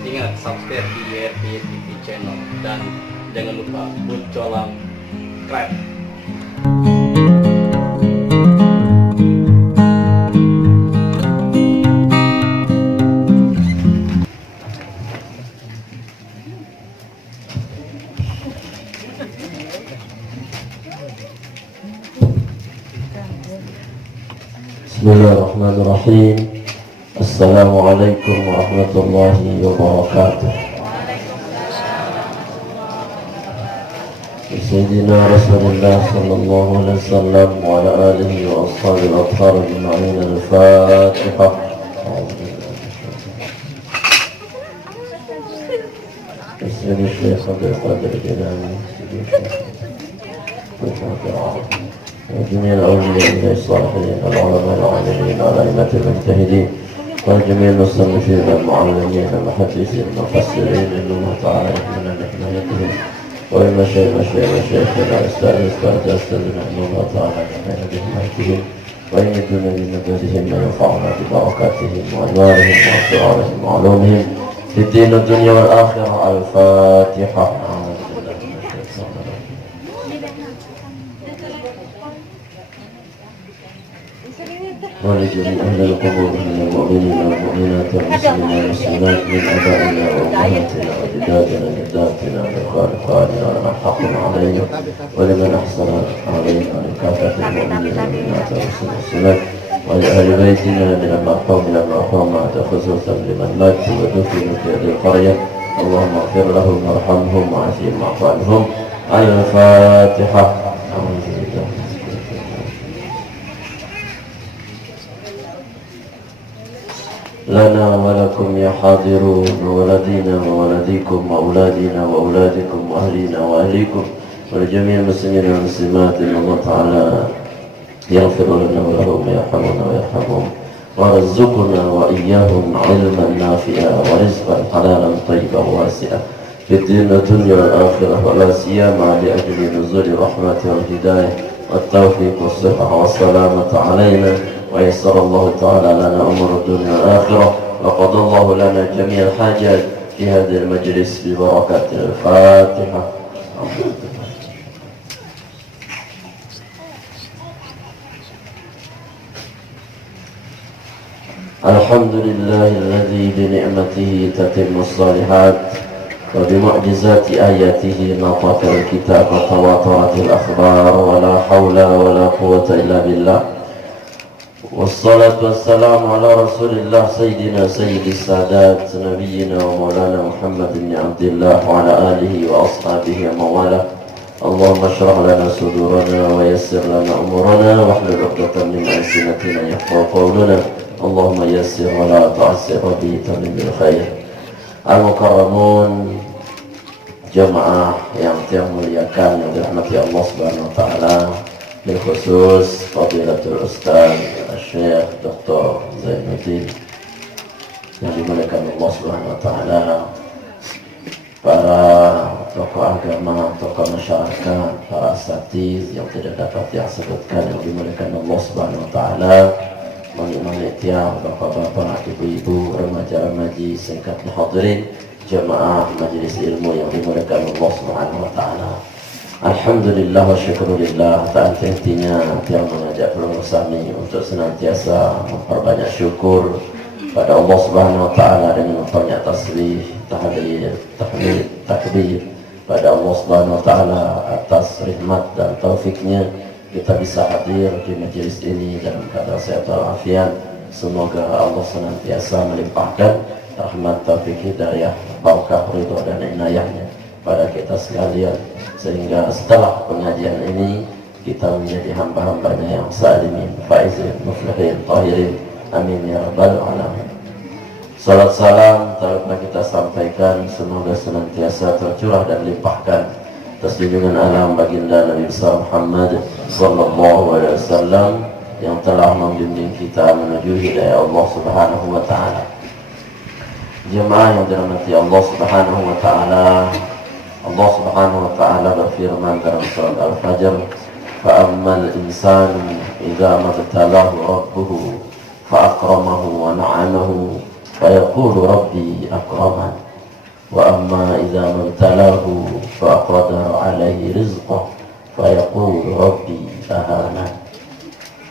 Ingat, subscribe di YRT TV channel dan jangan lupa buncolan subscribe. Bismillahirrahmanirrahim. Assalamualaikum warahmatullahi wabarakatuh. Sayyidina Rasulullah sallallahu alaihi wasallam wa ala alihi wa ashabihi al-athhar ajma'in. Al-Fatihah. Bismillah Syekh Abdul Qadir Jilani. وجميع الأولياء الصالحين العلماء العاملين والأئمة المجتهدين وجميع المصنفين المعلمين المحدثين المفسرين إن الله تعالى يحملنا بحمايتهم ومشايخنا أستاذنا إن الله تعالى يحملنا بحمايتهم ويمدنا بمددهم وينفعنا ببركاتهم وأنوارهم وأسرارهم وعلومهم في الدين الدنيا والآخرة. الفاتحة. ولجميع أهل القبور من المؤمنين والمؤمنات والمسلمين والمسلمات من آبائنا وأمهاتنا وأجدادنا وجداتنا وخالقنا ولمن حقنا علينا ولمن أحسن علينا ولكافة المؤمنين والمؤمنات والمسلمات ولأهل بيتنا من المرحوم إلى المرحومات خصوصا لمن مات ودفنوا في هذه القرية. اللهم اغفر لهم وارحمهم وعافهم واعف عنهم. الفاتحة. لنا ولكم يا حاضرون وولدينا وولديكم وأولادنا وأولادكم وأهلنا وأهليكم ولجميع المسلمين والمسلمات إن الله تعالى يغفر لنا ولهم ويرحمنا ويرحمهم ويرزقنا وإياهم علما نافعا ورزقا حلالا طيبا واسعا في الدين والدنيا والآخرة ولا سيما لأجل نزول الرحمة والهداية والتوفيق والصحة والسلامة علينا ويسر الله تعالى لنا أمور الدنيا والآخرة وقضى الله لنا جميع الحاجات في هذا المجلس ببركة الفاتحة. الحمد لله الذي بنعمته تتم الصالحات وبمعجزات آياته نطق الكتاب وتواترت الأخبار ولا حول ولا قوة إلا بالله. والصلاة والسلام على رسول الله سيدنا سيد السادات نبينا ومولانا محمد بن عبد الله وعلى آله وأصحابه ومواله. اللهم اشرح لنا صدورنا ويسر لنا أمورنا واحلل عقدة من ألسنتنا يفقهوا قولنا. اللهم يسر ولا تعسر وبتمم بالخير. Al-Mukarramun, jemaah yang tiang muliakan yang dirahmati Allah Subhanahu wa taala, bil khusus Fadilatul Ustaz Syekh Dr. Zainuddin yang dimuliakan Allah Subhanahu wa taala, para tokoh agama, tokoh masyarakat, para asatiz yang tidak dapat disebutkan yang dimuliakan Allah Subhanahu wa taala, malik-malik tiang, bapak-bapak, ibu-ibu, remaja-remaji, singkat hadirin, jemaah majelis ilmu yang dimuliakan Allah Subhanahu wa taala. Alhamdulillah wa syukurillah, tak henti-hentinya yang mengajak kami untuk senantiasa memperbanyak syukur pada Allah Subhanahu wa taala dengan memperbanyak tasbih, tahlil, tahmid, takbir pada Allah Subhanahu wa taala atas rahmat dan taufiknya kita bisa hadir di majelis ini dalam keadaan sehat walafiat. Semoga Allah senantiasa melimpahkan rahmat, taufik, hidayah, barakah, ridha dan inayahnya pada kita sekalian, sehingga setelah pengajian ini kita menjadi hamba-hambanya yang salimin, faizin, muflihin, tahirin, amin ya rabbal alamin. Salat salam tak lupa kita sampaikan, semoga senantiasa tercurah dan limpahkan atas junjungan alam baginda Nabi besar Muhammad sallallahu alaihi wasallam yang telah membimbing kita menuju hidayah Allah Subhanahu wa taala. Jemaah yang dirahmati Allah Subhanahu wa taala, Allah Subhanahu wa taala berfirman dalam surat Al-Fajr, "Fa ammal insanu idza mabtalahu rabbuhu fa akramahu wa na'amahu fa yaqulu rabbi akraman." Wa amma idza mabtalahu fa qadara alaihi rizqah fa yaqulu rabbi ahanan.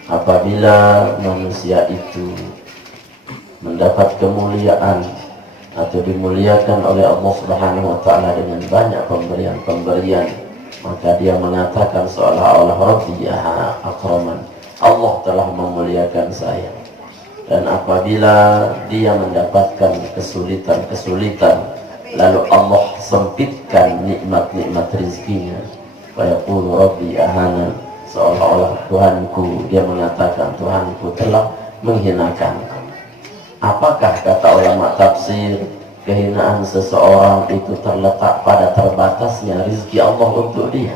Apabila manusia itu mendapat kemuliaan atau dimuliakan oleh Allah Subhanahu wa taala dengan banyak pemberian-pemberian, maka dia mengatakan seolah-olah Rabbi akraman, Allah telah memuliakan saya. Dan apabila dia mendapatkan kesulitan-kesulitan, lalu Allah sempitkan nikmat-nikmat rizkinya, fa yaqulu Rabbi ahanan, seolah-olah Tuhanku, dia mengatakan Tuhanku telah menghinakanku. Apakah kata ulama tafsir, kehinaan seseorang itu terletak pada terbatasnya rizki Allah untuk dia?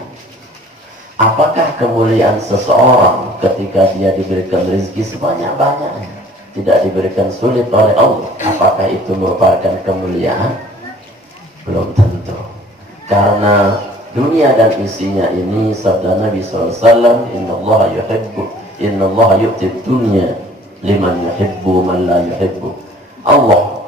Apakah kemuliaan seseorang ketika dia diberikan rizki sebanyak-banyaknya, tidak diberikan sulit oleh Allah, apakah itu merupakan kemuliaan? Belum tentu. Karena dunia dan isinya ini, sabda Nabi SAW, innallaha yu'ti dunya liman yuhibbu man la yuhibbu. Allah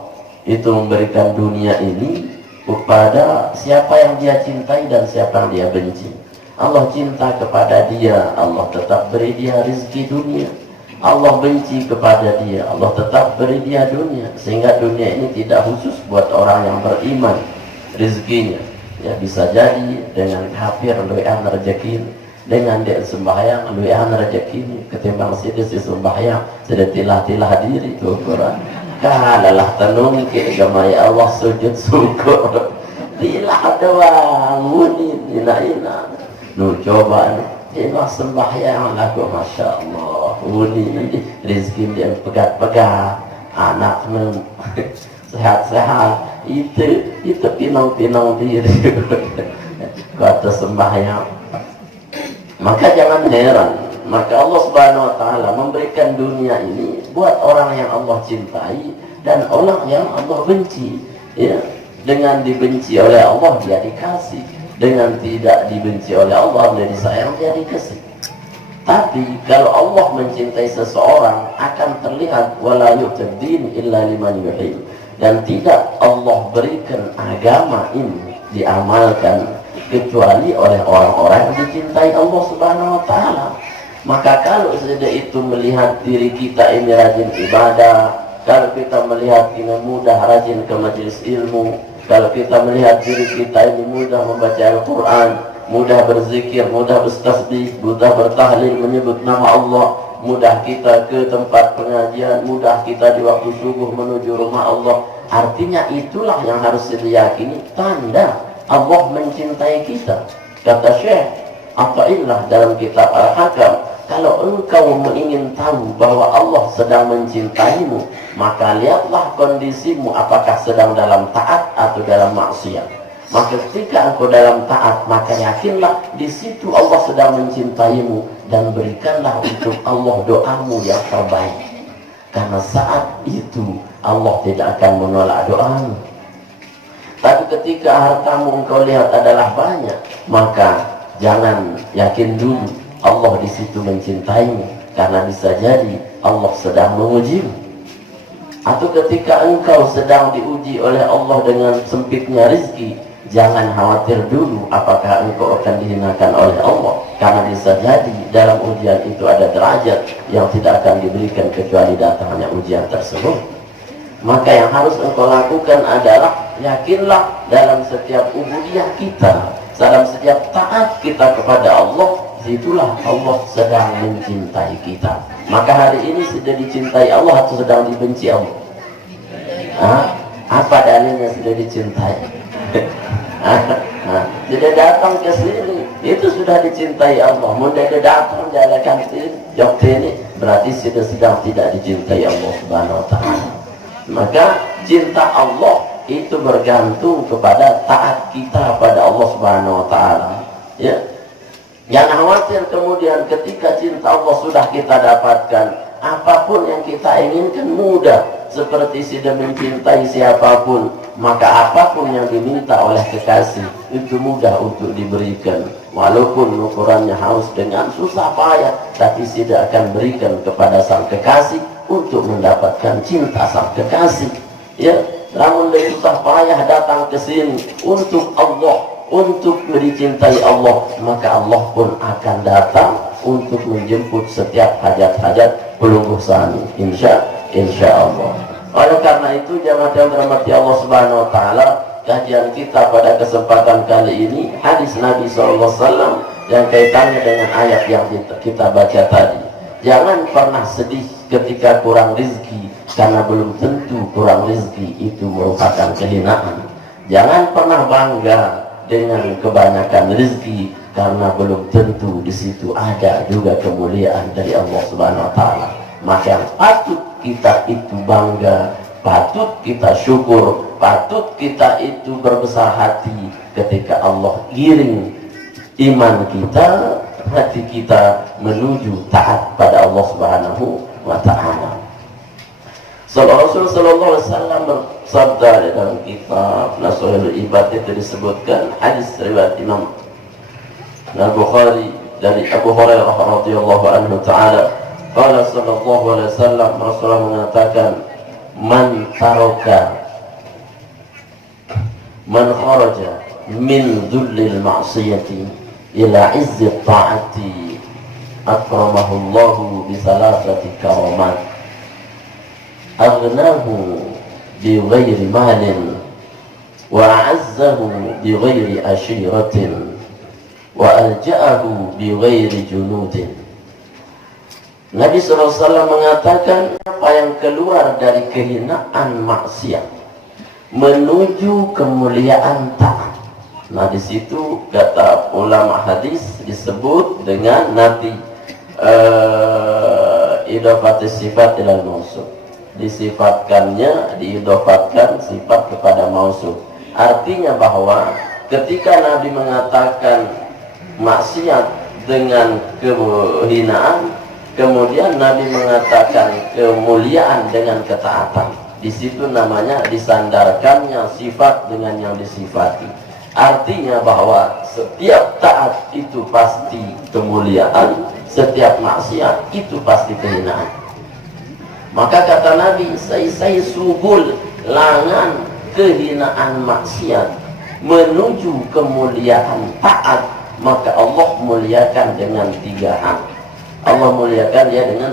itu memberikan dunia ini kepada siapa yang dia cintai dan siapa yang dia benci. Allah cinta kepada dia, Allah tetap beri dia rezeki dunia. Allah benci kepada dia, Allah tetap beri dia dunia. Sehingga dunia ini tidak khusus buat orang yang beriman rezekinya. Ya, bisa jadi dengan kafir luian rezeki, dengan dia sembahyang luian rezeki, ketimbang si sembahyang sudah tilah-tilah diri tu Quran. Kalalah tenung ke gamai Allah sujud syukur. Tilah doang muni ina nu coba tilah sembahyang lagu masya Allah muni rezeki dia pegat-pegat, anak sehat-sehat, itu pinang-pinang diri kata sembahyang. Maka jangan heran, maka Allah Subhanahu wa taala memberikan dunia ini buat orang yang Allah cintai dan orang yang Allah benci. Ya, dengan dibenci oleh Allah dia dikasih, dengan tidak dibenci oleh Allah dia disayang, dia dikasih. Tapi kalau Allah mencintai seseorang akan terlihat wala yu'tadin illa liman yuhib, dan tidak Allah berikan agama ini diamalkan kecuali oleh orang-orang yang dicintai Allah Subhanahu wa taala. Maka kalau sudah itu melihat diri kita ini rajin ibadah, kalau kita melihat ini mudah rajin ke majelis ilmu, kalau kita melihat diri kita ini mudah membaca Al-Quran, mudah berzikir, mudah bertasbih, mudah bertahlil menyebut nama Allah, mudah kita ke tempat pengajian, mudah kita di waktu subuh menuju rumah Allah, artinya itulah yang harus diyakini tanda Allah mencintai kita. Kata Syekh Athaillah dalam kitab Al-Hakam, kalau engkau ingin tahu bahwa Allah sedang mencintaimu, maka lihatlah kondisimu apakah sedang dalam taat atau dalam maksiat. Maka ketika engkau dalam taat, maka yakinlah di situ Allah sedang mencintaimu, dan berikanlah untuk Allah doamu yang terbaik. Karena saat itu Allah tidak akan menolak doamu. Tapi ketika hartamu engkau lihat adalah banyak, maka jangan yakin dulu Allah di situ mencintaimu, karena bisa jadi Allah sedang mengujimu. Atau ketika engkau sedang diuji oleh Allah dengan sempitnya rezeki, jangan khawatir dulu apakah engkau akan dihinakan oleh Allah, karena bisa jadi dalam ujian itu ada derajat yang tidak akan diberikan kecuali datangnya ujian tersebut. Maka yang harus engkau lakukan adalah yakinlah dalam setiap ubudiyah kita, dalam setiap taat kita kepada Allah, itulah Allah sedang mencintai kita. Maka hari ini sudah dicintai Allah atau sedang dibenci Allah? Apa dalilnya sudah dicintai? Sudah datang ke sini, itu sudah dicintai Allah. Mudah dia datang jalankan jok ini, berarti sudah sedang tidak dicintai Allah Subhanahu wa taala. Maka cinta Allah itu bergantung kepada taat kita pada Allah Subhanahu wa taala. Ya. Jangan khawatir kemudian ketika cinta Allah sudah kita dapatkan, apapun yang kita inginkan mudah, seperti sudah mencintai siapapun, maka apapun yang diminta oleh kekasih itu mudah untuk diberikan. Walaupun ukurannya harus dengan susah payah, tapi tidak akan berikan kepada sang kekasih untuk mendapatkan cinta sang kekasih. Ya, namun lebih susah payah datang ke sini untuk Allah, untuk dicintai Allah, maka Allah pun akan datang untuk menjemput setiap hajat-hajat pelungguh sani, insya Allah. Oleh karena itu, jamaah yang dirahmati Allah Subhanahu wa taala, kajian kita pada kesempatan kali ini hadis Nabi SAW yang kaitannya dengan ayat yang kita baca tadi. Jangan pernah sedih ketika kurang rezeki, karena belum tentu kurang rezeki itu merupakan kehinaan. Jangan pernah bangga dengan kebanyakan rezeki, karena belum tentu di situ ada juga kemuliaan dari Allah Subhanahu wa taala. Maka yang patut kita itu bangga, patut kita syukur, patut kita itu berbesar hati ketika Allah giring iman kita, hati kita menuju taat pada Allah Subhanahu wa taala. Rasul sallallahu alaihi wasallam bersabda dalam kitab Nasuhul Ibad, itu disebutkan hadis riwayat Imam Al-Bukhari dari Abu Hurairah radhiyallahu anhu taala, qala sallallahu alaihi wasallam, Rasulullah mengatakan, man kharaja min dhullil ma'siyati ila izzi ta'ati akramahu Allahu bi salasati karamat, aghnahu bi ghairi malin wa a'azzahu bi ghairi ashiratin wa alja'ahu bi ghairi junudin. Nabi SAW mengatakan, apa yang keluar dari kehinaan maksiat menuju kemuliaan taat. Nah, di situ kata ulama hadis disebut dengan nanti idafati sifat ilal mausuf. Disifatkannya, diidofatkan sifat kepada mausuf. Artinya bahwa ketika Nabi mengatakan maksiat dengan kehinaan, kemudian Nabi mengatakan kemuliaan dengan ketaatan. Di situ namanya disandarkannya sifat dengan yang disifati. Artinya bahwa setiap taat itu pasti kemuliaan, setiap maksiat itu pasti kehinaan. Maka kata Nabi, saya subul langan kehinaan maksiat menuju kemuliaan taat, maka Allah muliakan dengan 3 hal. Allah muliakan dia dengan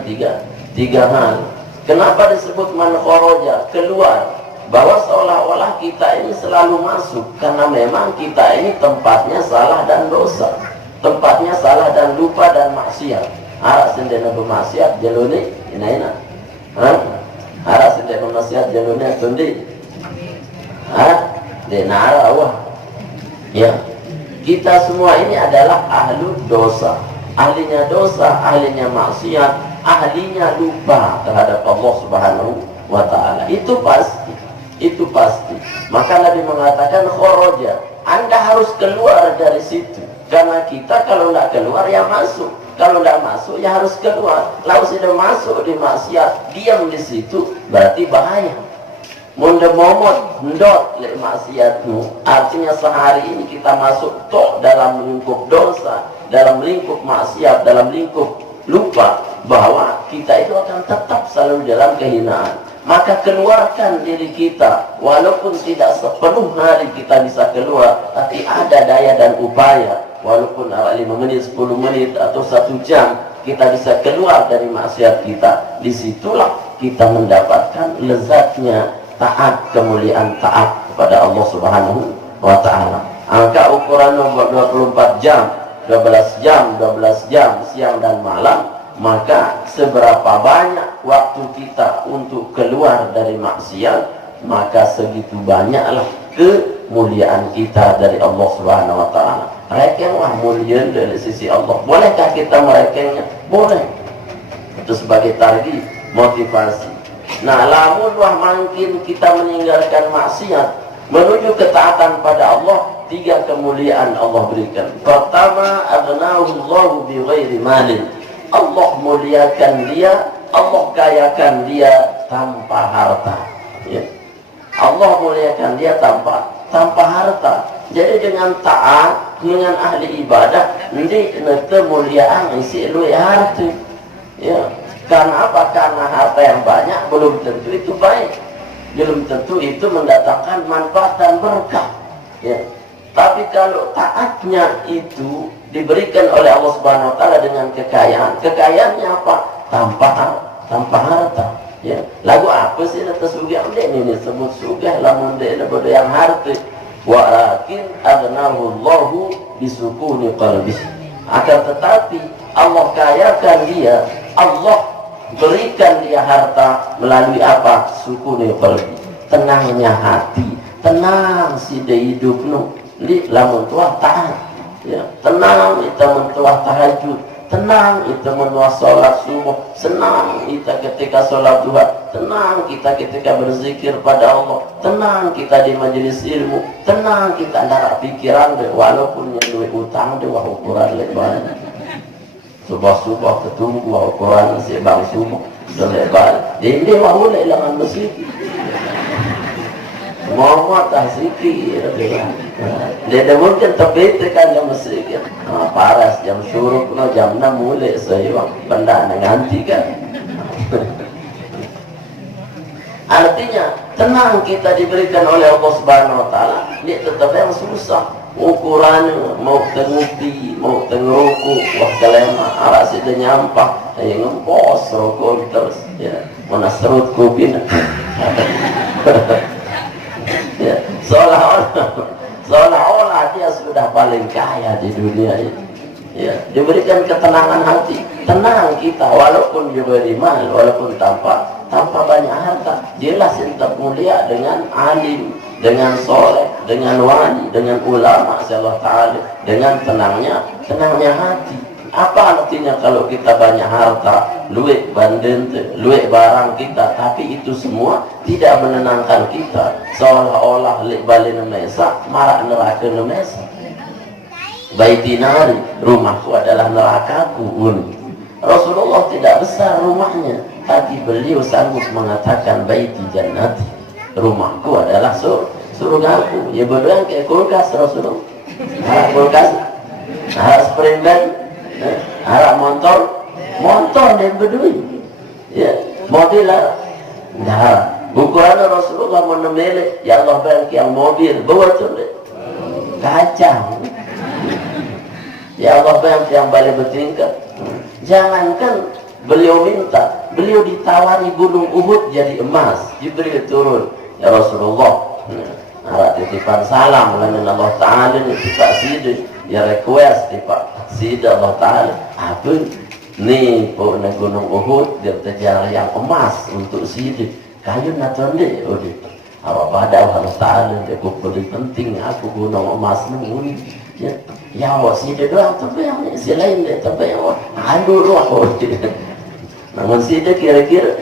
tiga hal. Kenapa disebut man kharaja, keluar? Bahwa seolah-olah kita ini selalu masuk, karena memang kita ini tempatnya salah dan dosa, tempatnya salah dan lupa dan maksiat. Harap sendiri bermaksiat jaluni ina. Harap sendiri bermaksiat jaluni tundi. Denara wah. Ya, kita semua ini adalah ahlu dosa. Ahlinya dosa, ahlinya maksiat, ahlinya lupa terhadap Allah Subhanahu wa taala. Itu pasti. Maka Nabi mengatakan kharaja, Anda harus keluar dari situ. Karena kita kalau tidak keluar ya masuk. Kalau tidak masuk ya harus keluar. Lalu sudah masuk di maksiat, diam di situ, berarti bahaya. Munda momot ndot le maksiatmu. Artinya sehari ini kita masuk tok dalam lingkup dosa, dalam lingkup maksiat, dalam lingkup lupa, bahwa kita itu akan tetap selalu dalam kehinaan. Maka keluarkan diri kita, walaupun tidak sepenuh hari kita bisa keluar, tapi ada daya dan upaya, walaupun 5 menit, 10 menit atau 1 jam kita bisa keluar dari maksiat kita. Disitulah kita mendapatkan lezatnya taat, kemuliaan taat kepada Allah Subhanahu wa ta'ala. Angka ukuran nomor 24 jam, 12 jam siang dan malam, maka seberapa banyak waktu kita untuk keluar dari maksiat, maka segitu banyaklah kemuliaan kita dari Allah Subhanahu wa ta'ala. Rekenglah mulia dari sisi Allah. Bolehkah kita merekengnya? Boleh. Itu sebagai target, motivasi. Nah, lamun wah makin kita meninggalkan maksiat menuju ketaatan pada Allah, 3 kemuliaan Allah berikan. Pertama, aghnahu Allahu bi ghairi malin. Allah muliakan dia, Allah kayakan dia tanpa harta. Ya. Allah muliakan dia tanpa harta. Jadi dengan taat, dengan ahli ibadah, nanti kemuliaan isi lu harta. Ya. Karena apa? Karena harta yang banyak belum tentu itu baik. belum tentu itu mendatangkan manfaat dan berkah. Ya. Tapi kalau taatnya itu diberikan oleh Allah Subhanahu wa taala dengan kekayaan. Kekayaannya apa? Tanpa harta. Ya. Lagu apa sih atas sugih ini sebut sugih lamun de bodo yang harta. Walakin agnahu Allahu bisukuni qalbi. Akan tetapi Allah kayakan dia, Allah berikan dia harta melalui apa? Sukuni qalbi. Tenangnya hati, tenang si de hidup nu. Li lamun tuah taat, ya. Tenang kita mentuah tahajud, tenang kita mentuah sholat subuh, senang kita ketika sholat duha, tenang kita ketika berzikir pada Allah, tenang kita di majelis ilmu, tenang kita nara pikiran deh, walaupun yang duit utang deh wah ukuran lebar, subuh ketunggu wah ukuran si bang subuh lebar, ini wah mulai langan masjid. Muhammad zikir dia mungkin tapi tekan jam musik paras jam suruh jam 6 mulai saya benda nganti kan. Artinya tenang kita diberikan oleh Allah Subhanahu wa taala, ini tetap yang susah ukuran mau tengupi mau tengeruku wah kalema arah sudah nyampah yang ngempos rokok terus ya mana serut kupin. Ya, seolah-olah dia sudah paling kaya di dunia ini. Ya, diberikan ketenangan hati, tenang kita walaupun diberi mal, walaupun tanpa banyak harta. Jelas tetap mulia dengan alim, dengan soleh, dengan wali, dengan ulama Allah Taala, dengan tenangnya hati. Apa artinya kalau kita banyak harta, luwek bandente, luwek barang kita, tapi itu semua tidak menenangkan kita, seolah-olah lek balik nemesa, marak neraka nemesa. Baitinari, rumahku adalah nerakaku. Rasulullah tidak besar rumahnya, tapi beliau sanggup mengatakan baiti jannati, rumahku adalah surgaku. Ya bodoh kayak kulkas Rasulullah, kulkas, spring bed. Harap motor dan berdui ya mobil lah nah ukuran Rasulullah menemele ya Allah balik yang mobil bawa tuh kacang ya Allah balik yang balik bertingkat jangankan beliau minta beliau ditawari gunung Uhud jadi emas Jibril turun ya Rasulullah harap titipan salam dengan Allah Ta'ala titipan sidik ya request titipan sidik Allah Ta'ala apa nih pokoknya gunung Uhud dia terjara yang emas untuk sidik kayu natonde udah apa pada Allah Ta'ala dia kupuli penting aku gunung emas nih ya Allah sidik doang tapi yang si lain dia tapi yang aduh roh namun sidik kira-kira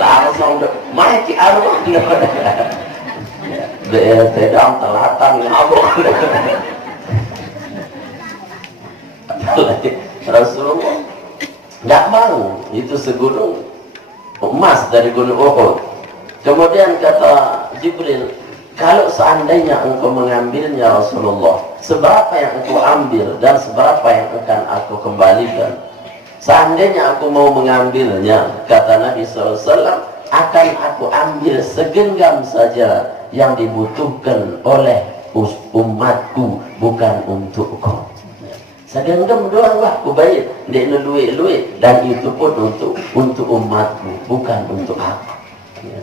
langsung main ki arwah bedang telatan ngabuk Rasulullah tidak mau itu segunung emas dari gunung Uhud. Kemudian kata Jibril kalau seandainya engkau mengambilnya Rasulullah seberapa yang engkau ambil dan seberapa yang akan aku kembalikan. Seandainya aku mau mengambilnya, kata Nabi SAW, akan aku ambil segenggam saja yang dibutuhkan oleh umatku, bukan untuk kau. Segenggam doang lah aku bayar, dia luik-luik, dan itu pun untuk umatku, bukan untuk aku. Ya.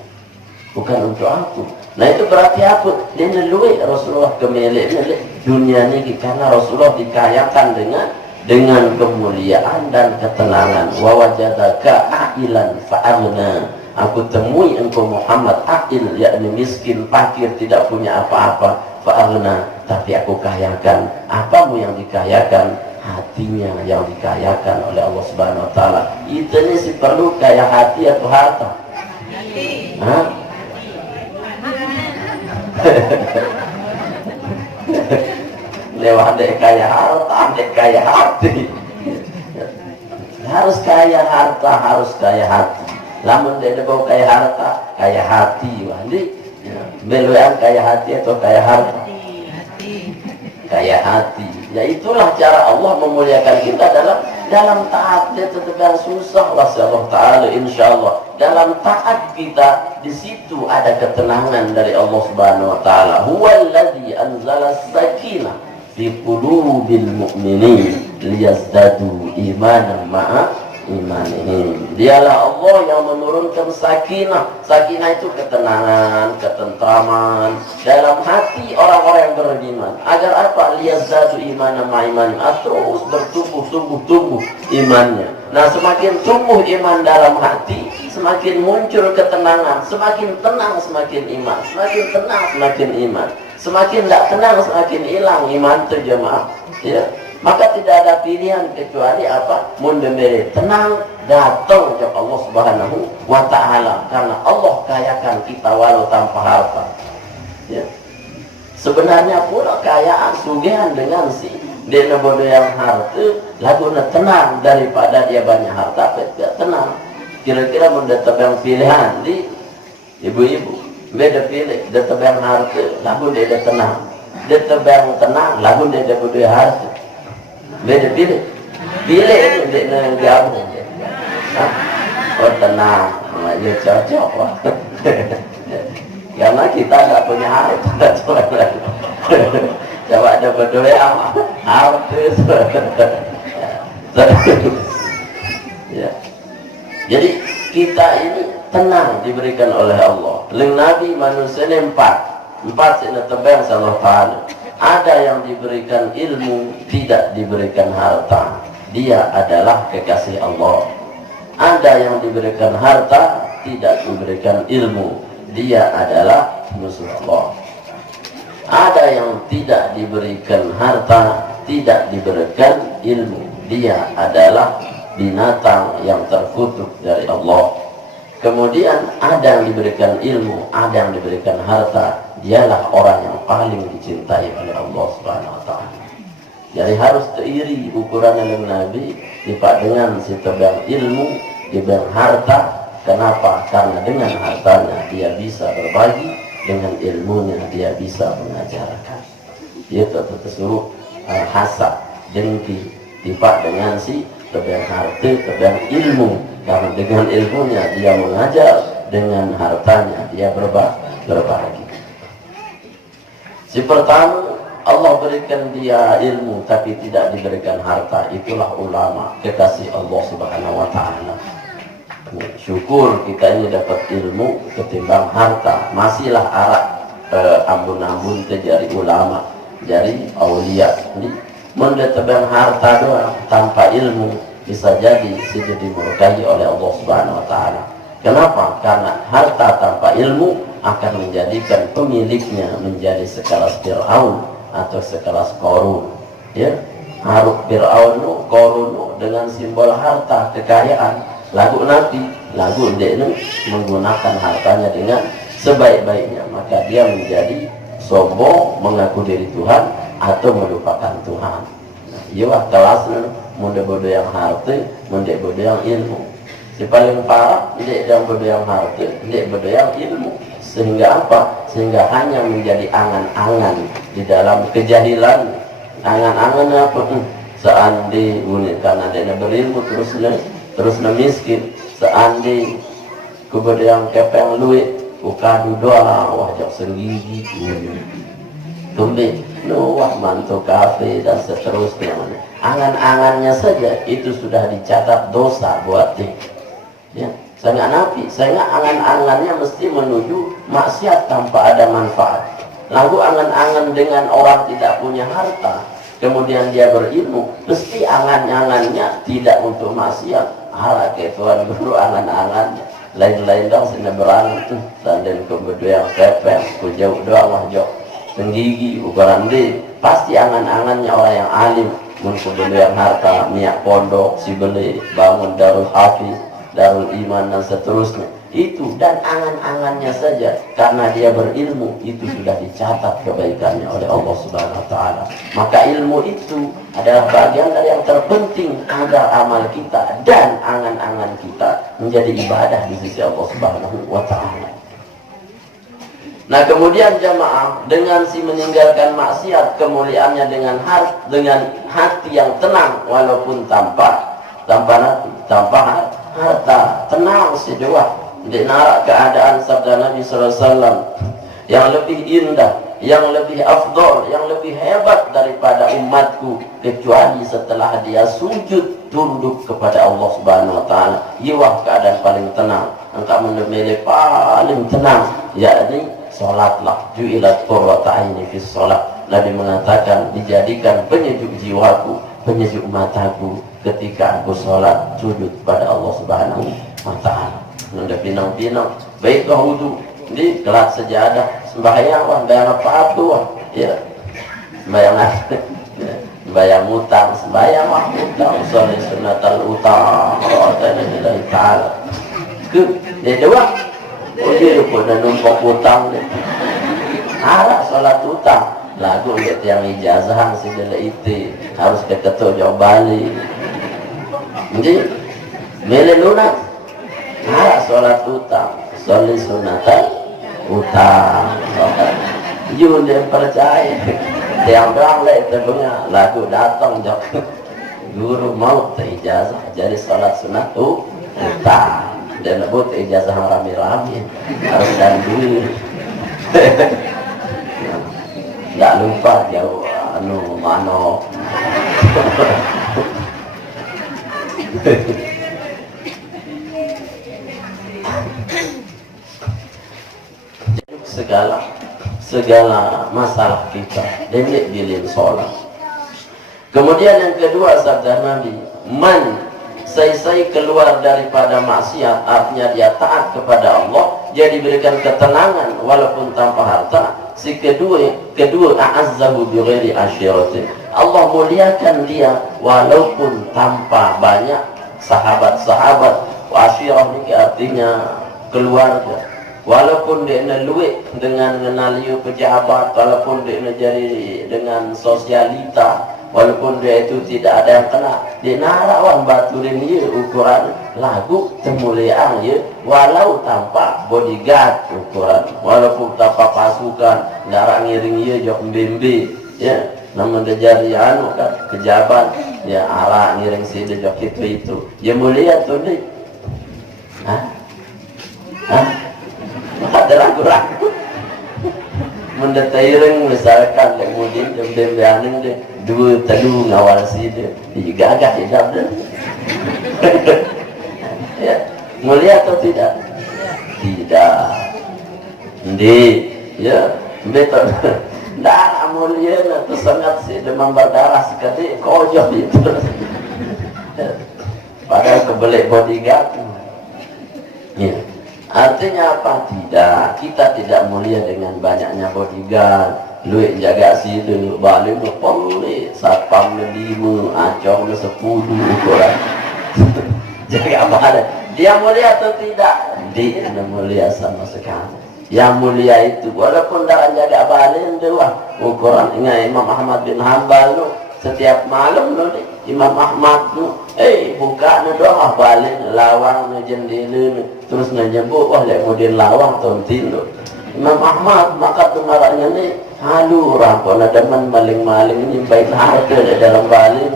Bukan untuk aku. Nah itu berarti apa? Dia luik Rasulullah kemilik dunia ini karena Rasulullah dikayakan dengan kemuliaan dan ketenangan. Wa wajadaka a'ilan fa'aghna. Aku temui engkau Muhammad a'il, yakni miskin, fakir, tidak punya apa-apa. Fa'aghna, tapi aku kayakan. Apamu yang dikayakan? Hatinya yang dikayakan oleh Allah Subhanahu wa taala. Itu nih sih perlu kaya hati atau harta? Hah? Lewat dek kaya harta, dek kaya hati. Harus kaya harta, harus kaya hati. Lamun dia bawa kaya harta, kaya hati. Wandi, beluan kaya hati atau kaya harta? Kaya hati. Ya itulah cara Allah memuliakan kita dalam taat. Dia tetap yang susah. Allah Ta'ala insya Allah dalam taat kita, di situ ada ketenangan dari Allah Subhanahu wa taala. Huwallazi anzala sakinah fi qulubil mu'minin liyazdadu imanan ma'a imanihim. Dialah Allah yang menurunkan sakinah. Sakinah itu ketenangan, ketentraman dalam hati orang-orang yang beriman. Agar apa? Liyazdadu imanan ma'a imanihim. Terus bertumbuh imannya. Nah, semakin tumbuh iman dalam hati, semakin muncul ketenangan. Semakin tenang semakin iman. Semakin tenang semakin iman. Semakin tidak tenang semakin hilang iman itu jemaah. Ya. Maka tidak ada pilihan kecuali apa? Mundemere tenang datang ke Allah Subhanahu wa taala, karena Allah kayakan kita walau tanpa harta. Ya. Sebenarnya pula kayaan sugihan dengan si dia bodoh yang harta laguna tenang daripada dia banyak harta tidak tenang. Kira-kira mendatang pilihan di ibu-ibu beda pilih dia tebang harta lagu dia tenang, dia tebang tenang lagu dia bodoh harta beda pilih itu dia gabung. Oh tenang ya cocok lah. Karena kita nggak punya harta. Coba ada berdoa harta. Ya. Jadi kita ini tenang diberikan oleh Allah. Leng Nabi manusia ini empat sini tebang Allah Ta'ala. Ada yang diberikan ilmu, tidak diberikan harta. Dia adalah kekasih Allah. Ada yang diberikan harta, tidak diberikan ilmu. Dia adalah musuh Allah. Ada yang tidak diberikan harta, tidak diberikan ilmu. Dia adalah binatang yang terkutuk dari Allah. Kemudian ada yang diberikan ilmu, ada yang diberikan harta. Dialah orang yang paling dicintai oleh Allah Subhanahu wa taala. Jadi harus teriri ukuran oleh Nabi dipak dengan si tebang ilmu, tebang harta. Kenapa? Karena dengan hartanya dia bisa berbagi, dengan ilmunya dia bisa mengajarkan. Dia tetap suruh hasad, dengki, dipak dengan si tebang harta, tebang ilmu. Karena dengan ilmunya dia mengajar, dengan hartanya dia berbagi. Si pertama, Allah berikan dia ilmu tapi tidak diberikan harta. Itulah ulama, kekasih Allah Subhanahu wa taala. Syukur kita ini dapat ilmu ketimbang harta. Masihlah arak ambun-ambun terjadi ulama, jadi aulia. Jadi mendatangkan harta doang tanpa ilmu bisa jadi sudah dimurkai oleh Allah Subhanahu wa taala. Kenapa? Karena harta tanpa ilmu akan menjadikan pemiliknya menjadi sekelas Fir'aun atau sekelas Qarun. Ya, Harut Fir'aun, Qarun dengan simbol harta, kekayaan. Lagu Nabi, lagu dia menggunakan hartanya dengan sebaik-baiknya, maka dia menjadi sombong, mengaku diri Tuhan atau melupakan Tuhan. Iya, kelasnya muda bodoh yang harta, muda bodoh yang ilmu. Si paling parah, dia yang bodoh yang harta, dia bodoh yang ilmu. Sehingga apa? Sehingga hanya menjadi angan-angan di dalam kejahilan. Angan-angan apa? Seandi unit karena dia berilmu terus miskin. Seandi kubodoh yang kepeng luit, ukadu doa wajak senggigi, tumbi, wah mantu kafe dan seterusnya. Angan-angannya saja itu sudah dicatat dosa buat dia. Ya. Saya nabi, saya angan-angannya mesti menuju maksiat tanpa ada manfaat. Lalu angan-angan dengan orang tidak punya harta, kemudian dia berilmu, mesti angan-angannya tidak untuk maksiat. Hala ke Tuhan guru angan-angannya lain-lain dong sini berangan tuh dan kemudian yang kepeng kujau doang wajok senggigi ukuran di pasti angan-angannya orang yang alim kemudian yang harta minyak pondok si beli bangun darul hafiz darul iman dan seterusnya itu, dan angan-angannya saja karena dia berilmu itu sudah dicatat kebaikannya oleh Allah Subhanahu wa taala. Maka ilmu itu adalah bagian dari yang terpenting agar amal kita dan angan-angan kita menjadi ibadah di sisi Allah Subhanahu wa taala. Nah, kemudian jamaah dengan si meninggalkan maksiat, kemuliaannya dengan hati yang tenang walaupun tanpa harta, tenang si doa. Di narak keadaan sabda Nabi sallallahu alaihi wasallam yang lebih indah, yang lebih afdol, yang lebih hebat daripada umatku, kecuali setelah dia sujud tunduk kepada Allah Subhanahu wa taala. Iwah keadaan paling tenang, engkau memilih paling tenang, yakni salatlah. Ju'ilat qurratu aini fi shalat. Nabi mengatakan, dijadikan penyejuk jiwaku, penyejuk mataku ketika aku salat sujud pada Allah Subhanahu wa taala. Nunda pinang-pinang baik kau wudu di kelas sejadah sembahyang wah bayang apa wah ya bayang bayang utang sembahyang wah utang sholat sunatal utang Allah taala ke dia dua dia pun numpuk utang deh arah sholat utang lagu lihat yang ijazah segala itu harus ke ketua jauh balik jadi milih lunak arah sholat utang sholat sunatal utang jujur dia percaya yang bilang lah itu punya lagu datang jok guru mau ijazah jadi sholat sunat utang dan buat ijazah rame-rame harus dan dulu nggak lupa jauh mano segala masalah kita delik dilin sholat. Kemudian yang kedua sabda Nabi, man sai keluar daripada maksiat, artinya dia taat kepada Allah, dia diberikan ketenangan walaupun tanpa harta. Si kedua a'azzahu bi ghairi asyiratin, Allah muliakan dia walaupun tanpa banyak sahabat-sahabat. Asyirah ini artinya keluarga. Walaupun dia luwek dengan mengenaliu pejabat, walaupun dia jadi dengan sosialita, walaupun dia itu tidak ada yang kena, dia narawan baturin dia ukuran lagu kemuliaan ya, walau tanpa bodyguard ukuran, walaupun tanpa pasukan, nara ngiring ya jok mbembe ya, namun dia jadi anu kan pejabat ya arah ngiring si dia jok itu ya mulia tuh deh, ada ragu-ragu mendetaireng misalkan kemudian dembeaning deh dua tadu ngawal si deh gagah hidup deh ya mulia atau tidak ndi ya betul dah mulia atau sangat si demam berdarah sekali kojoh itu padahal kebelik bodyguard ya. Artinya apa? Tidak, kita tidak mulia dengan banyaknya bodyguard. Lu jaga situ, balik ngepoli, satpam 5, acong 10 ukuran. Jaga apa ada? Dia mulia atau tidak? Dia mulia sama sekali. Yang mulia itu, walaupun darah jaga balik dua ukuran. Ingat Imam Ahmad bin Hanbal lu, setiap malam lu Imam Ahmad lu, buka doa balik lawang jendela terus ngejebuk wah lek kemudian lawang tontin lo Imam Ahmad maka tumaraknya nih halu rampona demen maling-maling ini baik harga dalam balik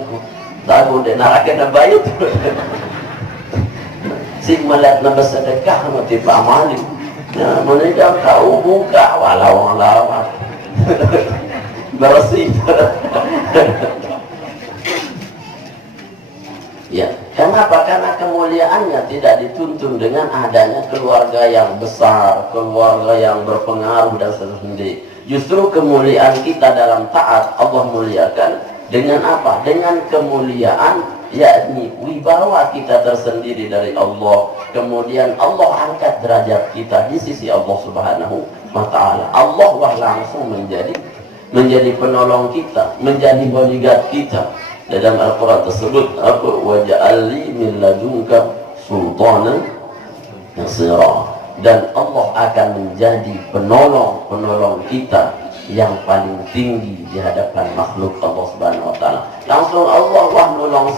tahu deh narakan baik si melihat nama sedekah mati pak maling nah mereka tahu buka walau lawang bersih ya, kenapa? Karena kemuliaannya tidak dituntun dengan adanya keluarga yang besar, keluarga yang berpengaruh dan seterusnya. Justru kemuliaan kita dalam taat Allah muliakan dengan apa? Dengan kemuliaan yakni wibawa kita tersendiri dari Allah. Kemudian Allah angkat derajat kita di sisi Allah Subhanahu wa taala. Allah wah langsung menjadi penolong kita, menjadi bodyguard kita. Dalam Al-Quran tersebut apa waja'alli min ladunka sultanan nasira, dan Allah akan menjadi penolong kita yang paling tinggi di hadapan makhluk Allah Subhanahu wa taala. Langsung Allah wah nolong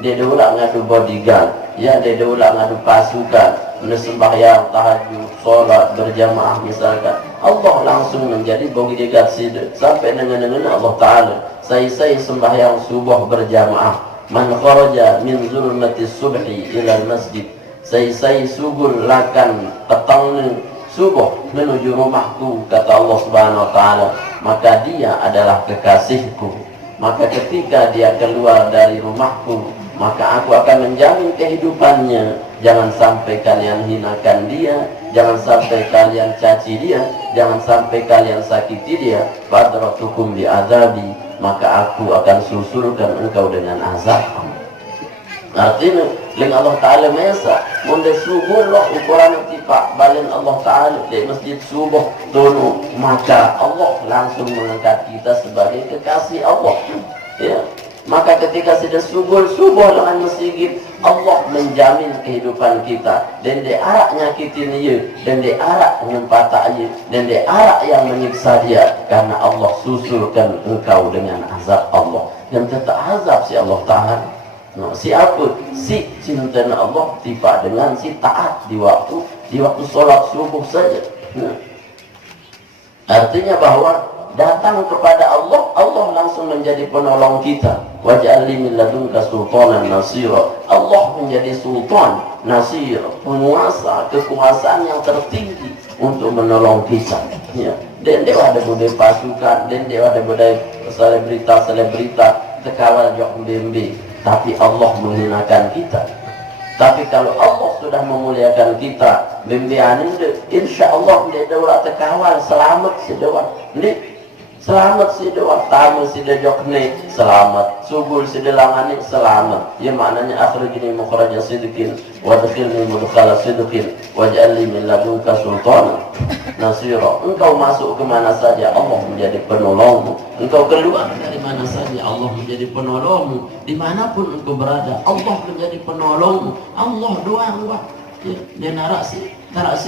dia ulah ngadu bodyguard ya, dia ulah ngadu pasukan sembahyang tahajud salat berjamaah misalkan, Allah langsung menjadi bodyguard dia sampai dengan Allah taala saya sembahyang subuh berjamaah, man kharaja min zulmati subhi ila masjid, Saya sugul lakan petang subuh menuju rumahku, kata Allah Subhanahu wa taala, maka dia adalah kekasihku. Maka ketika dia keluar dari rumahku, maka aku akan menjamin kehidupannya. Jangan sampai kalian hinakan dia, jangan sampai kalian caci dia, jangan sampai kalian sakiti dia. Fadratukum bi azabi, maka aku akan susulkan engkau dengan azab. Artinya ling Allah Ta'ala mesa munde subuh loh ukuran tipak balen Allah Ta'ala di masjid subuh tunu, maka Allah langsung mengangkat kita sebagai kekasih Allah, ya. Maka ketika sudah subuh dengan masjid, Allah menjamin kehidupan kita. Dan di arak nyakitin dia, dan di arak menyempata dia, dan di arak yang menyiksa dia, karena Allah susulkan engkau dengan azab Allah. Dan tetap azab si Allah Ta'ala. Nah, siapa? Si cinta Allah tiba dengan si taat di waktu sholat subuh saja. Nah, artinya bahwa datang kepada Allah, Allah langsung menjadi penolong kita. Waj'alni min ladunka sultanan nasira. Allah menjadi sultan, nasir, penguasa, kekuasaan yang tertinggi untuk menolong kita. Ya. Dan dia ada budaya pasukan, dan dia ada budaya selebrita tekawal jok bembe. Tapi Allah menghinakan kita. Tapi kalau Allah sudah memuliakan kita, bembeanin deh, insya Allah dia daulat tekawal selamat si doa. Selamat si doa, tamu si dejokne selamat, subul si delangani selamat. Ya maknanya akhrijni mukhraja sidqin wa adkhilni mudkhala sidqin waj'alni min ladunka sultanan nasira. Engkau masuk ke mana saja Allah menjadi penolongmu. Engkau keluar dari mana saja Allah menjadi penolongmu. Dimanapun engkau berada Allah menjadi penolongmu. Allah doang wah. Ya, dia narasi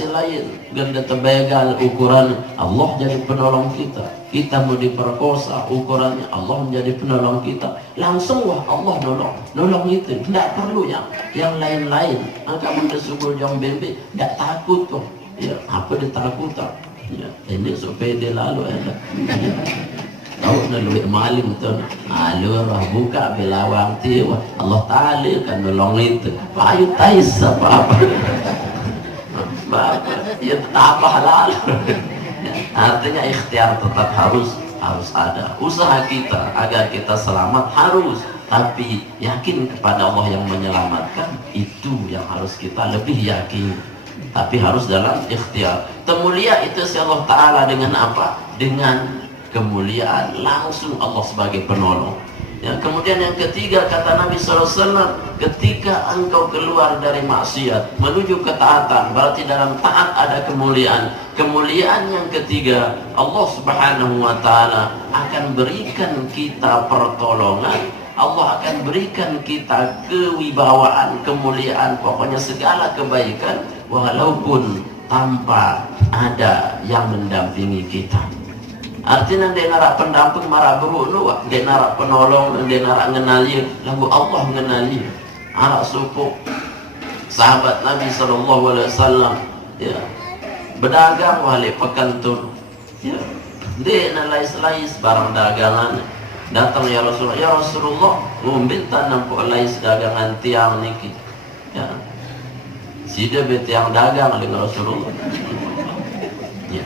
lain ganda tebegal ukuran Allah jadi penolong kita. Kita mau diperkosa ukurannya Allah menjadi penolong kita. Langsung wah Allah nolong itu. Tidak perlu yang lain-lain. Angka benda subul jong bembe tidak takut tuh. Ya, apa dia takut tak? Ya, ini supaya dia lalu ada. Tahu nak lebih malim tu, alur buka belawang tu, Allah Taala kan nolong itu. Payu tais apa? Ya tak halal. Artinya ikhtiar tetap harus ada. Usaha kita agar kita selamat harus, tapi yakin kepada Allah yang menyelamatkan itu yang harus kita lebih yakin. Tapi harus dalam ikhtiar. Temulia itu si Allah Taala dengan apa? Dengan kemuliaan langsung Allah sebagai penolong. Ya, kemudian yang ketiga kata Nabi SAW, ketika engkau keluar dari maksiat menuju ketaatan, berarti dalam taat ada kemuliaan. Kemuliaan yang ketiga, Allah Subhanahu wa taala akan berikan kita pertolongan. Allah akan berikan kita kewibawaan, kemuliaan, pokoknya segala kebaikan walaupun tanpa ada yang mendampingi kita. Artinya dia narak pendamping marah beruno, dia narak penolong, dia narak ngenali, lagu Allah ngenali. Anak suku sahabat Nabi SAW, ya, berdagang wali pekantur, ya, dia nalais-lais barang dagangan. Datang ya Rasulullah, ngumbintan nampak lais dagangan tiang niki, ya, sida betiang dagang dengan Rasulullah. Ya.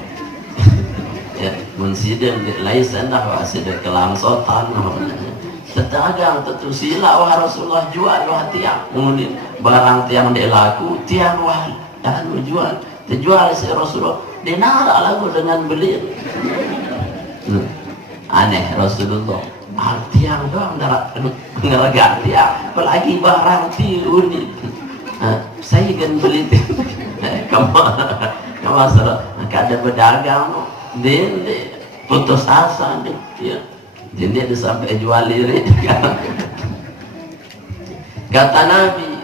Ya, mensiden lain sendah wah sida kelangsotan tetagang tentu sila wah Rasulullah jual wah tiang kemudian barang tiang dia laku tiang wah dan jual terjual si Rasulullah dinara lagu dengan beli. Aneh Rasulullah tiang doang ngeragak tiang apalagi barang tiun saya kan beli kamu salah kada berdagang dia putus asa dia dia sampai jual diri. Kata Nabi,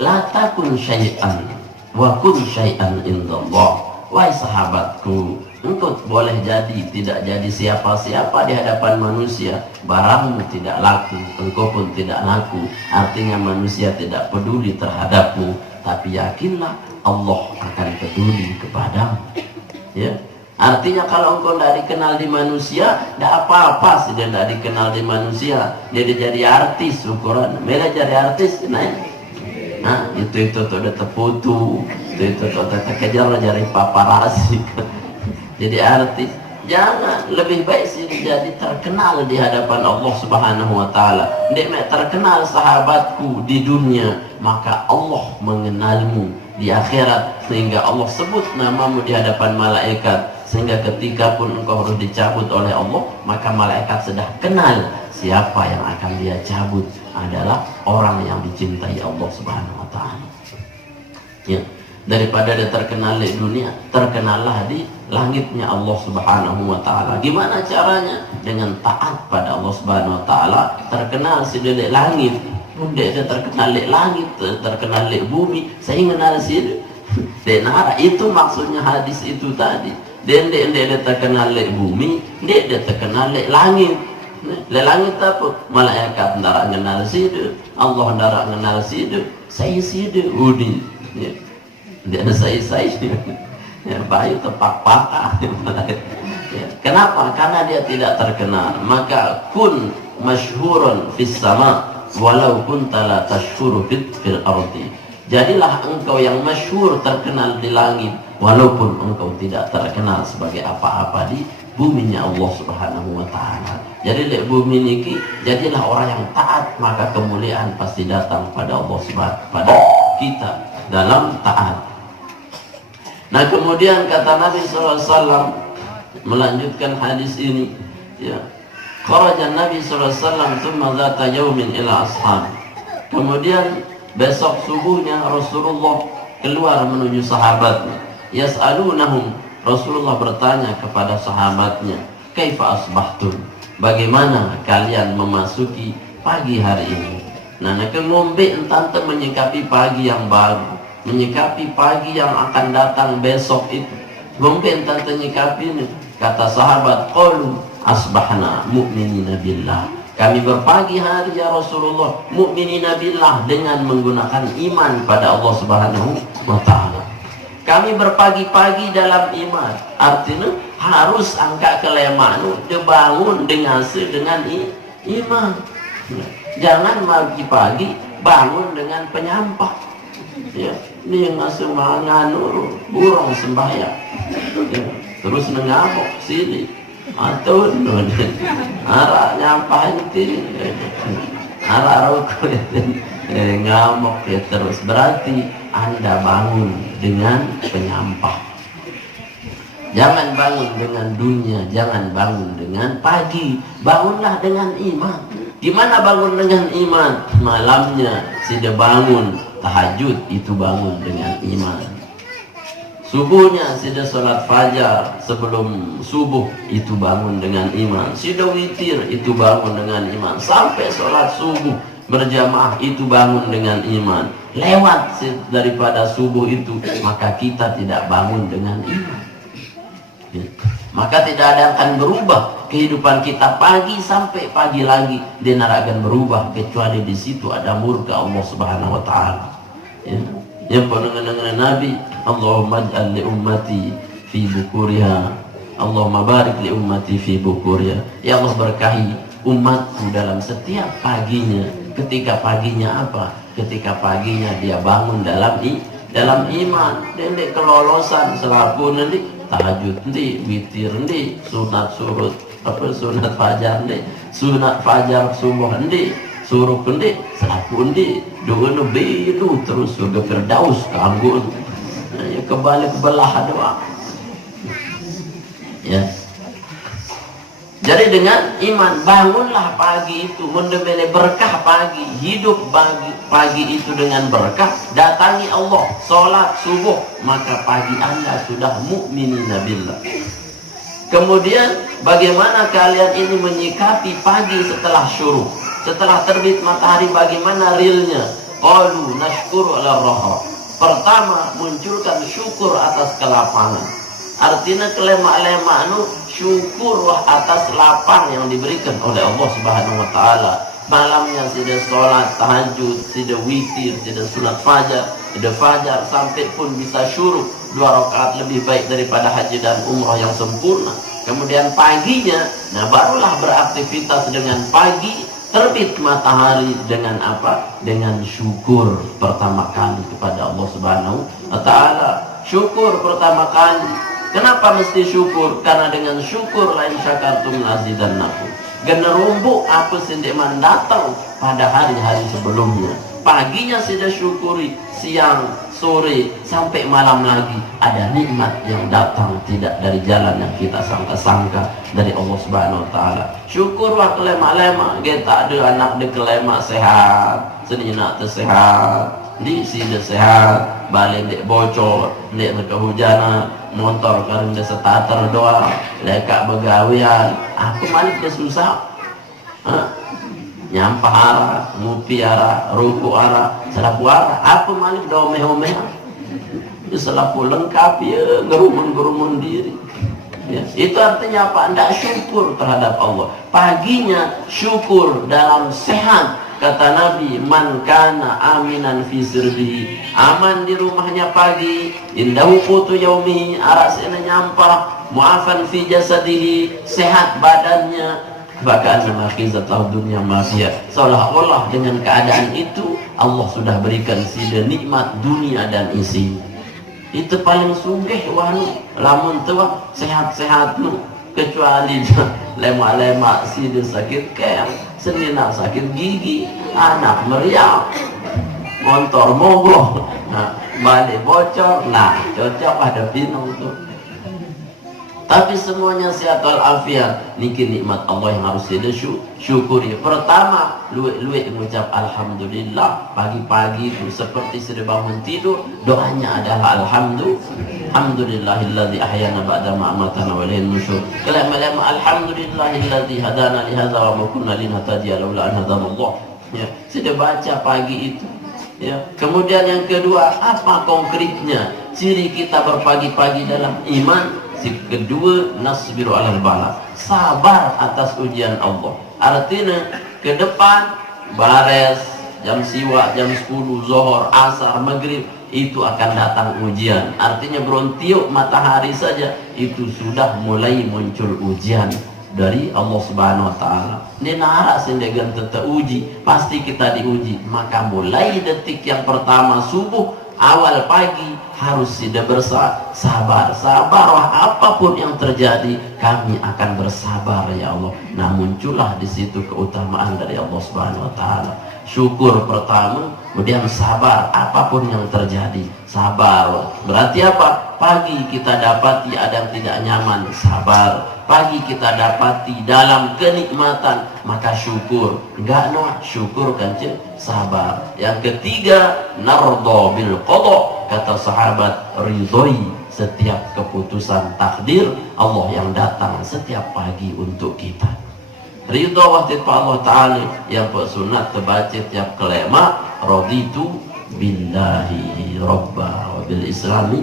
la takun syai'an wa kun syai'an indallah. Wahai sahabatku, engkau boleh jadi tidak jadi siapa-siapa di hadapan manusia, barangmu tidak laku, engkau pun tidak laku. Artinya manusia tidak peduli terhadapmu, tapi yakinlah Allah akan peduli kepadamu. Ya, artinya kalau engkau tidak dikenal di manusia, tidak apa-apa sih dia tidak dikenal di manusia. Dia jadi artis ukuran, mereka jadi artis, nah, Nah, itu tuh udah terputu, itu tuh terkejar dari paparazzi. Jadi artis jangan, lebih baik sih jadi terkenal di hadapan Allah Subhanahu wa taala. Dia terkenal sahabatku di dunia, maka Allah mengenalmu di akhirat sehingga Allah sebut namamu di hadapan malaikat, sehingga ketika pun engkau harus dicabut oleh Allah, maka malaikat sudah kenal siapa yang akan dia cabut adalah orang yang dicintai Allah Subhanahu wa taala. Ya. Daripada dia terkenal di dunia, terkenallah di langitnya Allah Subhanahu wa taala. Gimana caranya? Dengan taat pada Allah Subhanahu wa taala. Terkenal si di langit, pun dia terkenal di langit, terkenal di bumi, saya kenal si denara. Itu maksudnya hadis itu tadi. Dia terkenal di bumi, dia terkenal di langit. Di langit apa? Malaikat ndara kenal si Allah ndara kenal si saya si udi. Ya. Dia ada saya ya, bayu tepak-pakah. Ya. Kenapa? Karena dia tidak terkenal. Maka kun masyhurun fis sama walau kunta la tashhuru fil ardi. Jadilah engkau yang masyhur, terkenal di langit walaupun engkau tidak terkenal sebagai apa-apa di buminya Allah Subhanahu wa taala. Jadi di bumi niki jadilah orang yang taat, maka kemuliaan pasti datang pada Allah Subhanahu pada kita dalam taat. Nah, kemudian kata Nabi SAW melanjutkan hadis ini, ya, kharajan Nabi SAW thumma dhata yawmin ila ashab. Kemudian besok subuhnya Rasulullah keluar menuju sahabatnya. Yas'alunahum, Rasulullah bertanya kepada sahabatnya, kaifa asbahtum, bagaimana kalian memasuki pagi hari ini. Nah, ngombe entante menyikapi pagi yang baru, menyikapi pagi yang akan datang besok itu. Ngombe entante menyikapi ini. Kata sahabat, qalu asbahna mu'minina billah, kami berpagi hari ya Rasulullah mu'minina billah, dengan menggunakan iman pada Allah Subhanahu wa taala. Kami berpagi-pagi dalam iman, artinya harus angka kelemanu dibangun dengan iman. Jangan pagi-pagi bangun dengan penyampah. Ya, ini ngasih manganu burung sembahyang. Ya, terus mengamuk sini atau arah nyampah itu arah rokok itu ngamuk ya, terus berarti Anda bangun dengan penyampah. Jangan bangun dengan dunia, jangan bangun dengan pagi, bangunlah dengan iman. Gimana bangun dengan iman? Malamnya sudah bangun tahajud, itu bangun dengan iman. Subuhnya sudah sholat fajar, sebelum subuh itu bangun dengan iman. Sudah witir itu bangun dengan iman. Sampai sholat subuh berjamaah itu bangun dengan iman. Lewat daripada subuh itu, maka kita tidak bangun dengan iman. Maka tidak ada yang akan berubah kehidupan kita pagi sampai pagi lagi, dia tidak akan berubah kecuali di situ ada murka Allah Subhanahu wa taala. Ya. Yang pendengar Nabi, Allahumma ij'al li ummati fi bukuriha, Allahumma barik li ummati fi bukuriha. Ya Allah, berkahi umatku dalam setiap paginya. Ketika paginya apa? Ketika paginya dia bangun dalam iman. Dia kelolosan selaku nanti tahajud nanti, witir nanti, sunat surut, sunat fajar nanti, sunat fajar subuh nanti, suruh nanti, selaku nanti, doa biru terus surga Firdaus kanggun, ya, kebalik belah doa. Ya. Jadi dengan iman bangunlah pagi itu, mendemene berkah pagi, hidup pagi itu dengan berkah, datangi Allah, sholat subuh, maka pagi Anda sudah mu'minina billah. Kemudian bagaimana kalian ini menyikapi pagi setelah syuruk, setelah terbit matahari, bagaimana realnya? Qalu nashkuru ala raha. Pertama, munculkan syukur atas kelapangan. Artinya kelemak-lemak syukur atas lapang yang diberikan oleh Allah Subhanahu wa taala. Malamnya sudah sholat tahajud, sudah witir, sudah sunat fajar, sampai pun bisa syuruk 2 rakaat lebih baik daripada haji dan umrah yang sempurna. Kemudian paginya, nah barulah beraktivitas dengan pagi, Terbit matahari dengan apa? Dengan syukur pertama kali kepada Allah Subhanahu wa Ta'ala. Syukur pertama kali. Kenapa mesti syukur? Karena dengan syukur lain syakartum lazidannakum. Generumbu apa sindiman datang pada hari-hari sebelumnya. Paginya sudah syukuri, siang, sore, sampai malam lagi ada nikmat yang datang tidak dari jalan yang kita sangka-sangka dari Allah Subhanahu wa Ta'ala. Syukur wah kelema-lema, kita ada anak de kelema sehat, senina sehat, di sini sehat, balik dek bocor, dek kehujanan, motor karena de starter doa, lekak begawian, aku malik de susah. Nyampah arah, ngupi arah, ruku arah, selapu arah, apa malik dah omeh-omeh, selapu lengkap ya, gerumun-gerumun diri. Ya, itu artinya apa? Anda syukur terhadap Allah. Paginya syukur dalam sehat. Kata Nabi, man kana aminan fi sirbihi, aman di rumahnya pagi, indahu qutu yaumihi, arasina nyampah, mu'afan fi jasadihi, sehat badannya, bahkan nama khizatlah dunia mafia, seolah-olah dengan keadaan itu Allah sudah berikan sida nikmat dunia dan isi. Itu paling sugih wahnu lamun tua sehat-sehat nu, kecuali lemak-lemak sida sakit keang, senina sakit gigi, anak meriang, motor mogok, nah, balik bocor, nah cocok ada pinong tuh. Tapi semuanya sehat walafiat. Niki nikmat Allah yang harus kita syukuri. Pertama, luwe-luwe mengucap alhamdulillah. Pagi-pagi itu seperti sudah bangun tidur, doanya adalah alhamdulillahilladzi ahyana ba'da ma amatana wa ilaihin nusyur. Kelama-lama alhamdulillahilladzi hadana li hadza wa ma kunna linahtadiya laula an hadanallah. Ya, sudah baca pagi itu. Ya. Kemudian yang kedua, apa konkretnya ciri kita berpagi-pagi dalam iman? Kedua, nasbiru alal bala, sabar atas ujian Allah. Artinya ke depan bares jam siwa, jam 10, zuhur, asar, maghrib itu akan datang ujian. Artinya berontiuk matahari saja itu sudah mulai muncul ujian dari Allah Subhanahu wa Ta'ala. Ini nara sendegan tetap uji, pasti kita diuji. Maka mulai detik yang pertama subuh, awal pagi harus tidak bersabar. Sabarlah apapun yang terjadi, kami akan bersabar ya Allah. Nah, muncullah di situ keutamaan dari Allah Subhanahu wa Ta'ala. Syukur pertama, kemudian sabar apapun yang terjadi. Sabar berarti apa? Pagi kita dapati ada yang tidak nyaman, sabar. Pagi kita dapati dalam kenikmatan, maka syukur. Enggak no, syukur kan sabar. Yang ketiga, nardo bil qada. Kata sahabat, ridhoi setiap keputusan takdir Allah yang datang setiap pagi untuk kita. Ridho waktu Allah Ta'ala yang sunat terbaca tiap kelema, raditu billahi rabba wa bil islami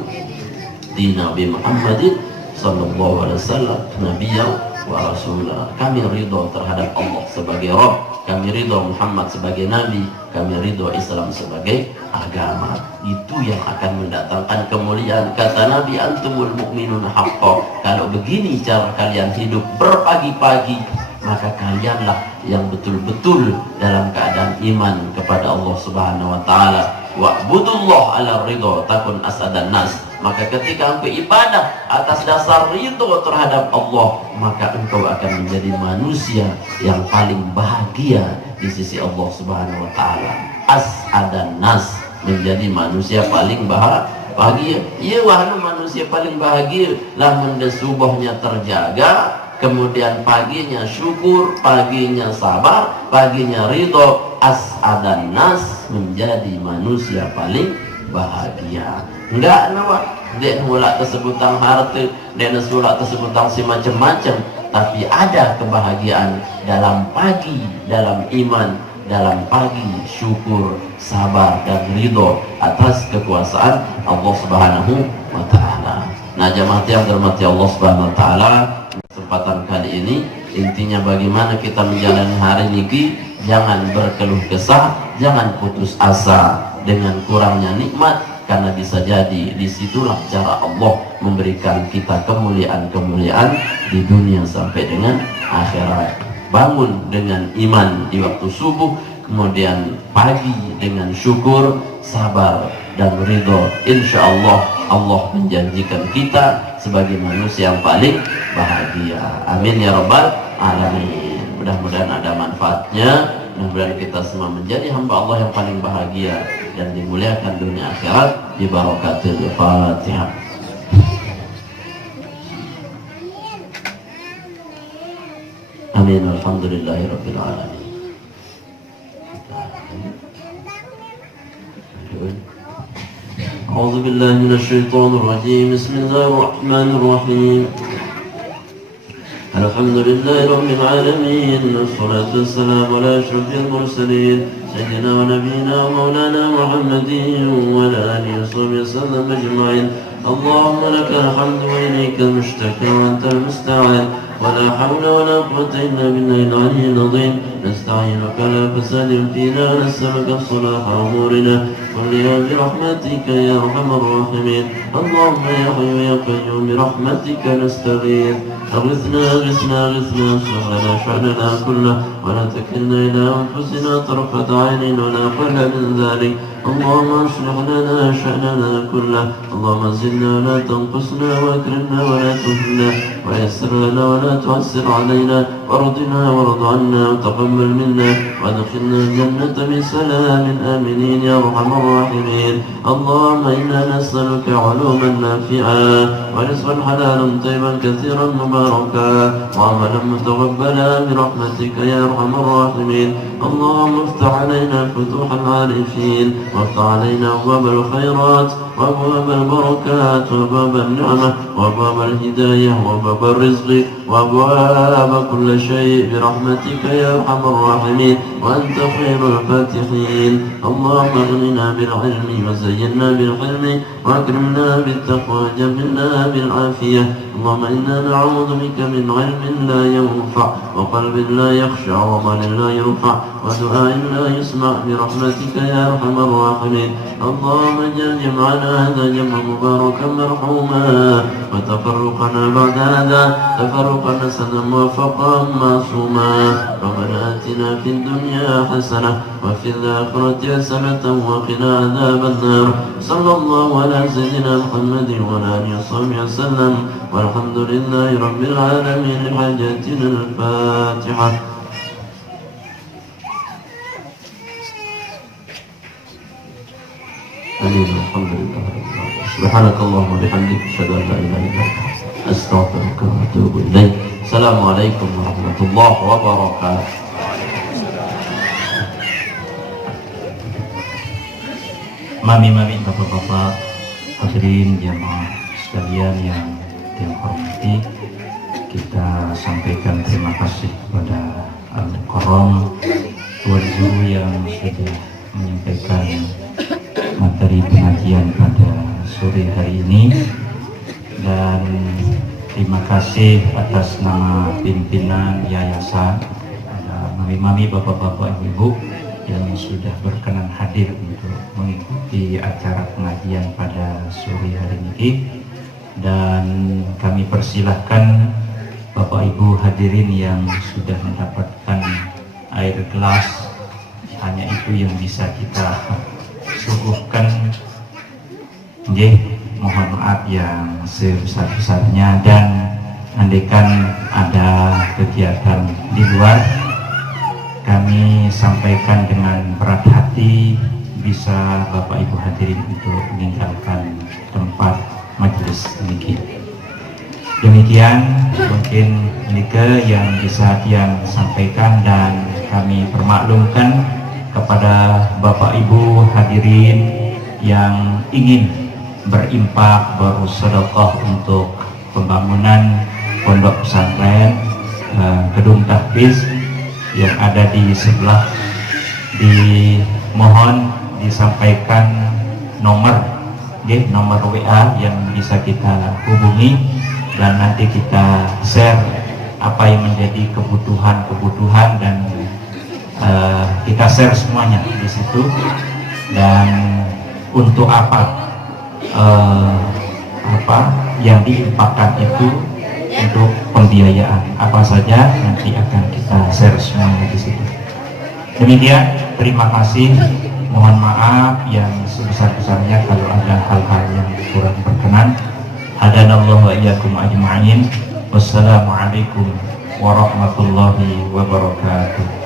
dina bi Muhammadin sallallahu alaihi wasallam nabiyyan wa rasulah. Kami ridho terhadap Allah sebagai Rabb, kami ridho Muhammad sebagai Nabi, kami ridho Islam sebagai agama. Itu yang akan mendatangkan kemuliaan. Kata Nabi, antumul mu'minun haqqan. Kalau begini cara kalian hidup berpagi-pagi, maka kalianlah yang betul-betul dalam keadaan iman kepada Allah Subhanahu wa Ta'ala. Wa'budullah ala ridho takun asadan nas. Maka ketika engkau ibadah atas dasar ridho terhadap Allah, maka engkau akan menjadi manusia yang paling bahagia di sisi Allah Subhanahu wa Ta'ala. Asadan nas, menjadi manusia paling bahagia. Iya, wahana manusia paling bahagia lah mendesubuhnya terjaga, kemudian paginya syukur, paginya sabar, paginya ridho. Asadan nas, menjadi manusia paling bahagia. Enggak nawa dia mulak tersebutang harta, dia mulak tersebutang si macam-macam, tapi ada kebahagiaan dalam pagi, dalam iman, dalam pagi syukur, sabar dan ridho atas kekuasaan Allah Subhanahu wa Ta'ala. Nah, jemaah yang dirahmati Allah Subhanahu wa Ta'ala, kesempatan kali ini intinya bagaimana kita menjalani hari ini. Jangan berkeluh kesah, jangan putus asa dengan kurangnya nikmat, karena bisa jadi disitulah cara Allah memberikan kita kemuliaan-kemuliaan di dunia sampai dengan akhirat. bangun dengan iman di waktu subuh, kemudian pagi dengan syukur, sabar dan ridho. Insya Allah Allah menjanjikan kita sebagai manusia yang paling bahagia. Amin ya rabbal alamin. Mudah-mudahan ada manfaatnya. Mudah-mudahan kita semua menjadi hamba Allah yang paling bahagia dan dimuliakan dunia akhirat di barakatil Fatihah. Amin. Alhamdulillahirabbil alamin. أعوذ بالله من الشيطان الرجيم. بسم الله الرحمن الرحيم. الحمد لله رب العالمين، والصلاة والسلام على أشرف المرسلين سيدنا ونبينا ومولانا محمد وعلى آله وصحبه وسلم أجمعين. اللهم لك الحمد وإليك المشتكى وأنت المستعان، ولا حول ولا قوة إلا بالله العلي العظيم. نستعينك على فساد فينا ونسألك صلاح أمورنا كلها برحمتك يا أرحم الراحمين. اللهم يا حي يا قيوم برحمتك نستغيث. أغثنا أغثنا أغثنا اصلح لنا شأننا كله ولا تكلنا إلى أنفسنا طرفة عين ولا أقل من ذلك. اللهم اصلح لنا شأننا كله. اللهم زدنا ولا تنقصنا وأكرمنا ولا تهنا ويسر لنا ولا تعسر علينا وارضنا وارض عنا وتقبل منا وادخلنا الجنة بسلام آمنين يا أرحم الراحمين. اللهم إنا نسألك علوما نافعة ورزقا حلالا طيبا كثيرا مباركا وعملا متقبلا برحمتك يا أرحم الراحمين. اللهم افتح علينا فتوح العارفين وافتح علينا أبواب الخيرات وأبواب البركات وأبواب النعمة وأبواب الهداية وأبواب الرزق وأبواب كل شيء برحمتك يا أرحم الراحمين وأنت خير الفاتحين. اللهم اغننا بالعلم وزينا بالحلم وأكرمنا بالتقوى وجملنا بالعافية. اللهم إنا نعوذ بك من علم لا ينفع وقلب لا يخشع ومال لا يرفع ودعاء لا يسمع برحمتك يا أرحم الراحمين. اللهم اجعل جمعنا هذا جمع مباركا مرحوما وتفرقنا بعد هذا تفرقا حسنا موفقا معصوما. ربنا آتنا في الدنيا حسنة وفي الآخرة حسنة وقنا عذاب النار. صلى الله على سيدنا محمد وعلى آله وصحبه وسلم والحمد لله رب العالمين. حاجتنا الفاتحة. آمين. الحمد لله رب العالمين. سبحانك اللهم وبحمدك أشهد أن لا إله إلا أنت أستغفرك وأتوب إليك. السلام عليكم ورحمة الله وبركاته. Mami-mami, bapak-bapak, hadirin jamaah sekalian yang dihormati, kita sampaikan terima kasih kepada Al-Mukarram, Tuan Guru yang sudah menyampaikan materi pengajian pada sore hari ini, dan terima kasih atas nama pimpinan yayasan, mami-mami, bapak-bapak, ibu yang sudah berkenan hadir untuk mengikuti acara pengajian pada sore hari ini. Dan kami persilahkan Bapak Ibu hadirin yang sudah mendapatkan air gelas, hanya itu yang bisa kita suguhkan. Mohon maaf yang sebesar-besarnya, dan andaikan ada kegiatan di luar, kami sampaikan dengan berat hati, bisa Bapak Ibu hadirin untuk meninggalkan tempat majelis ini. Demikian mungkin Nike yang bisa yang sampaikan, dan kami permaklumkan kepada Bapak Ibu hadirin yang ingin berimpak, bersedekah untuk pembangunan pondok pesantren gedung tahfiz yang ada di sebelah, dimohon disampaikan nomor WA yang bisa kita hubungi, dan nanti kita share apa yang menjadi kebutuhan dan kita share semuanya di situ. Dan untuk apa yang diinfakkan itu untuk pembiayaan apa saja nanti akan kita share semuanya di situ. Demikian, terima kasih. Mohon maaf yang sebesar-besarnya kalau ada hal-hal yang kurang berkenan. Hadanallahu wa iyyakum ajma'in. Wassalamualaikum warahmatullahi wabarakatuh.